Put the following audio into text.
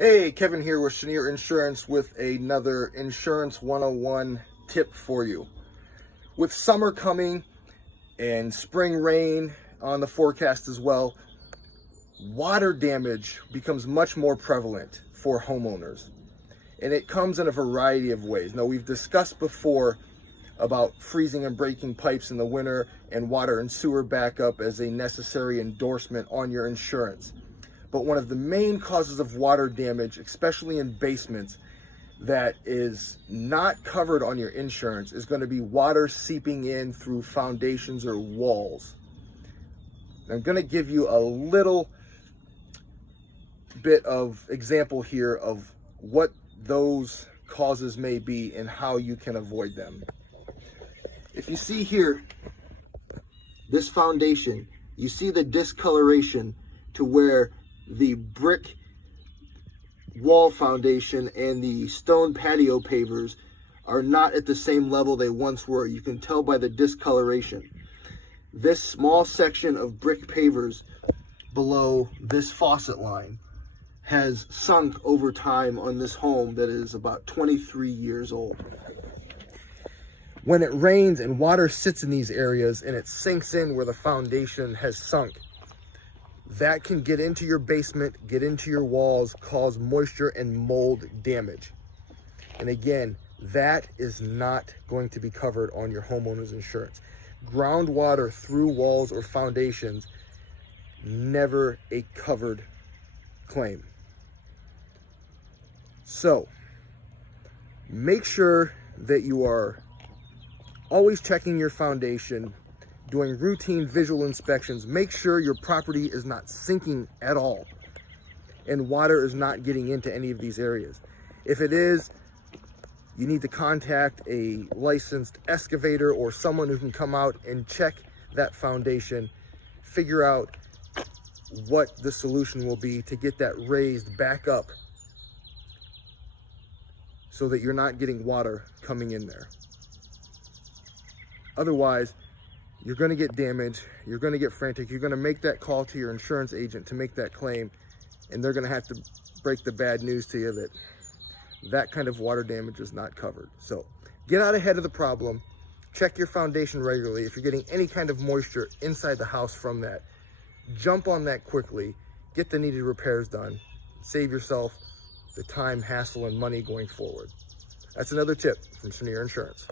Hey, Kevin here with Surnear Insurance with another Insurance 101 tip for you. With summer coming and spring rain on the forecast as well, water damage becomes much more prevalent for homeowners. And it comes in a variety of ways. Now, we've discussed before about freezing and breaking pipes in the winter and water and sewer backup as a necessary endorsement on your insurance. But one of the main causes of water damage, especially in basements, that is not covered on your insurance is going to be water seeping in through foundations or walls. I'm going to give you a little bit of example here of what those causes may be and how you can avoid them. If you see here, this foundation, you see the discoloration to where the brick wall foundation and the stone patio pavers are not at the same level they once were. You can tell by the discoloration. This small section of brick pavers below this faucet line has sunk over time on this home that is about 23 years old. When it rains and water sits in these areas and it sinks in where the foundation has sunk, that can get into your basement, get into your walls, cause moisture and mold damage. And again, that is not going to be covered on your homeowner's insurance. Groundwater through walls or foundations, never a covered claim. So, make sure that you are always checking your foundation, doing routine visual inspections. Make sure your property is not sinking at all and water is not getting into any of these areas. If it is, you need to contact a licensed excavator or someone who can come out and check that foundation, figure out what the solution will be to get that raised back up so that you're not getting water coming in there. Otherwise, you're going to get damage, you're going to get frantic, you're going to make that call to your insurance agent to make that claim, and they're going to have to break the bad news to you that that kind of water damage is not covered. So get out ahead of the problem, check your foundation regularly. If you're getting any kind of moisture inside the house from that, jump on that quickly, get the needed repairs done, save yourself the time, hassle, and money going forward. That's another tip from Surnear Insurance.